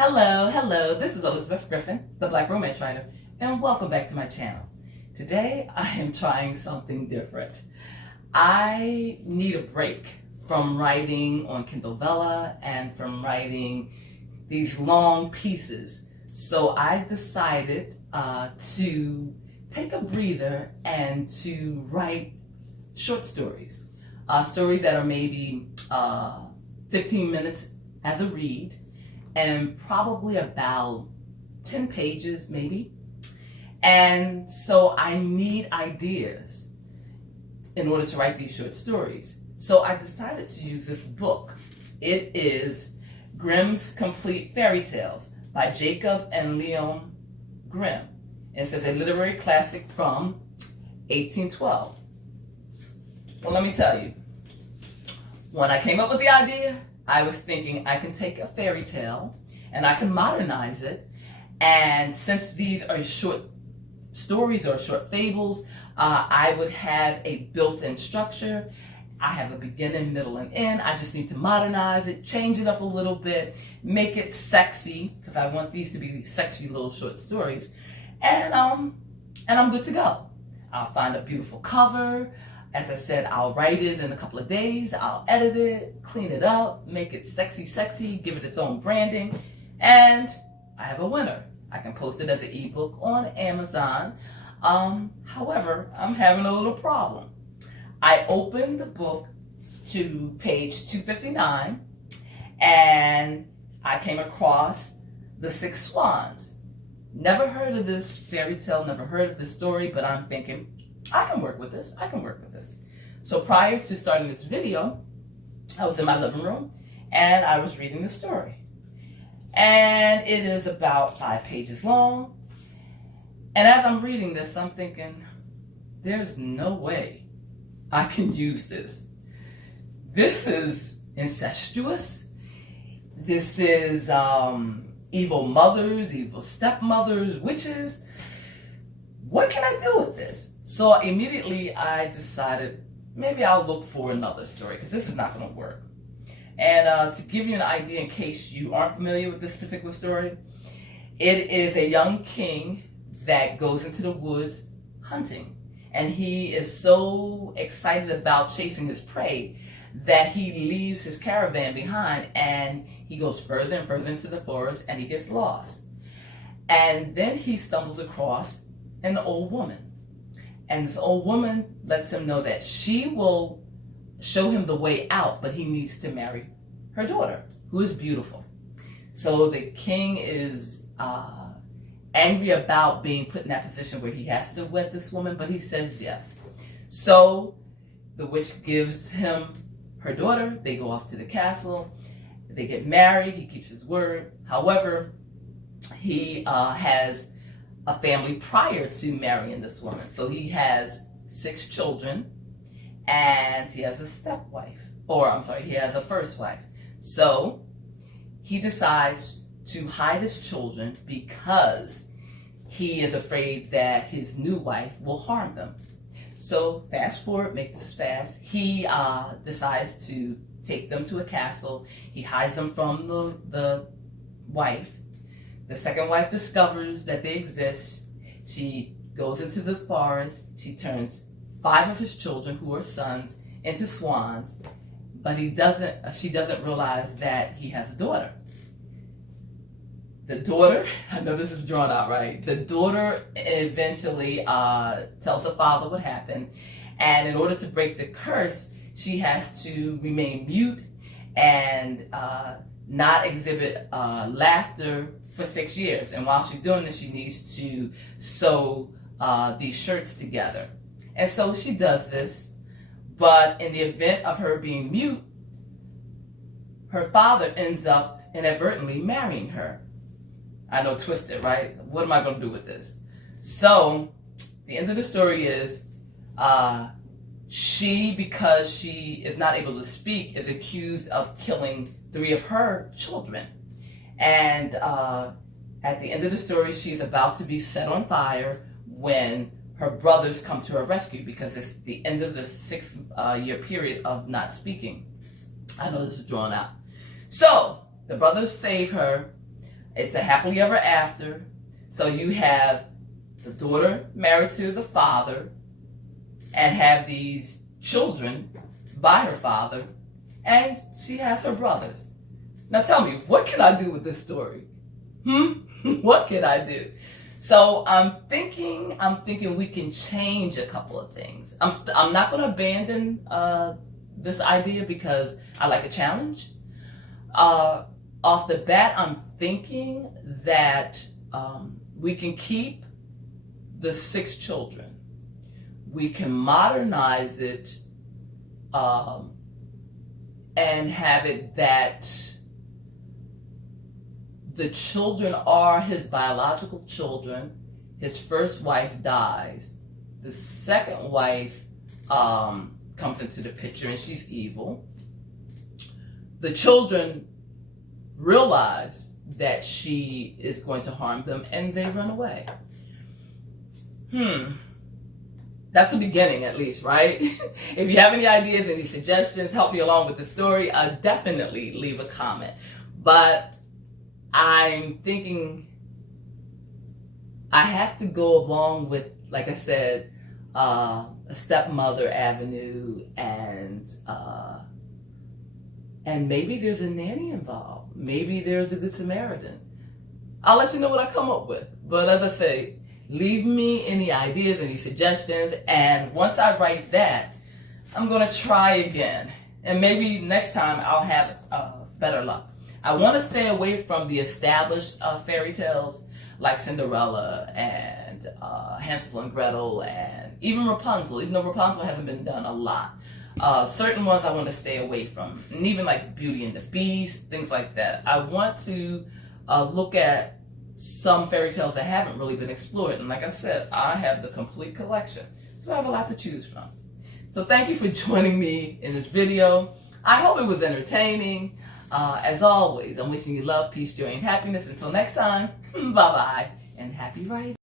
Hello, this is Elizabeth Griffin, the Black Romance Writer, and welcome back to my channel. Today I am trying something different. I need a break from writing on Kindle Vella and from writing these long pieces. So I decided to take a breather and to write short stories. Stories that are maybe 15 minutes as a read, and probably about 10 pages maybe. And so I need ideas in order to write these short stories. So I decided to use this book. It is Grimm's Complete Fairy Tales by Jacob and Leon Grimm. And it says a literary classic from 1812. Well, let me tell you, when I came up with the idea, I was thinking I can take a fairy tale and I can modernize it. And since these are short stories or short fables, I would have a built-in structure. I have a beginning, middle, and end. I just need to modernize it, change it up a little bit, make it sexy, because I want these to be sexy little short stories. And I'm good to go. I'll find a beautiful cover. As I said, I'll write it in a couple of days. I'll edit it, clean it up, make it sexy, give it its own branding, and I have a winner. I can post it as an ebook on Amazon. However, I'm having a little problem. I opened the book to page 259, and I came across the SIX Swans. Never heard of this fairy tale, never heard of this story, but I'm thinking, I can work with this. So prior to starting this video, I was in my living room and I was reading the story. And it is about 5 pages long. And as I'm reading this, I'm thinking, there's no way I can use this. This is incestuous. This is evil mothers, evil stepmothers, witches. What can I do with this? So immediately I decided maybe I'll look for another story because this is not going to work. And to give you an idea in case you aren't familiar with this particular story, it is a young king that goes into the woods hunting. And he is so excited about chasing his prey that he leaves his caravan behind and he goes further and further into the forest and he gets lost. And then he stumbles across an old woman. And this old woman lets him know that she will show him the way out, but he needs to marry her daughter, who is beautiful. So the king is angry about being put in that position where he has to wed this woman, but he says yes. So the witch gives him her daughter. They go off to the castle. They get married. He keeps his word. However, he has a family prior to marrying this woman. So he has 6 children and he has a stepwife, he has a first wife. So he decides to hide his children because he is afraid that his new wife will harm them. So fast forward, make this fast, he decides to take them to a castle. He hides them from the wife. The second wife discovers that they exist. She goes into the forest. She turns 5 of his children, who are sons, into swans. But she doesn't realize that he has a daughter. The daughter, I know this is drawn out, right? The daughter eventually tells the father what happened. And in order to break the curse, she has to remain mute and not exhibit laughter for 6 years. And while she's doing this, she needs to sew these shirts together. And so she does this, but in the event of her being mute, her father ends up inadvertently marrying her. I know, twisted, right? What am I going to do with this? So the end of the story is she, because she is not able to speak, is accused of killing 3 of her children. And at the end of the story, she's about to be set on fire when her brothers come to her rescue because it's the end of the 6-year period of not speaking. I know this is drawn out. So the brothers save her It's a happily ever after. So you have the daughter married to the father and have these children by her father, and she has her brothers. Now tell me, what can I do with this story? What can I do? So I'm thinking we can change a couple of things. I'm not going to abandon this idea because I like a challenge. Off the bat, I'm thinking that we can keep the 6 children. We can modernize it and have it that the children are his biological children. His first wife dies. The second wife comes into the picture and she's evil. The children realize that she is going to harm them and they run away. That's a beginning, at least, right? If you have any ideas, any suggestions, help me along with the story, definitely leave a comment. But I'm thinking I have to go along with, like I said, a stepmother avenue, and maybe there's a nanny involved. Maybe there's a good Samaritan. I'll let you know what I come up with. But as I say, leave me any ideas, any suggestions, and once I write that, I'm going to try again. And maybe next time I'll have better luck. I want to stay away from the established fairy tales like Cinderella and Hansel and Gretel and even Rapunzel, even though Rapunzel hasn't been done a lot. Certain ones I want to stay away from, and even like Beauty and the Beast, things like that. I want to look at some fairy tales that haven't really been explored. And like I said, I have the complete collection, so I have a lot to choose from. So thank you for joining me in this video. I hope it was entertaining. As always, I'm wishing you love, peace, joy, and happiness. Until next time, bye-bye, and happy writing.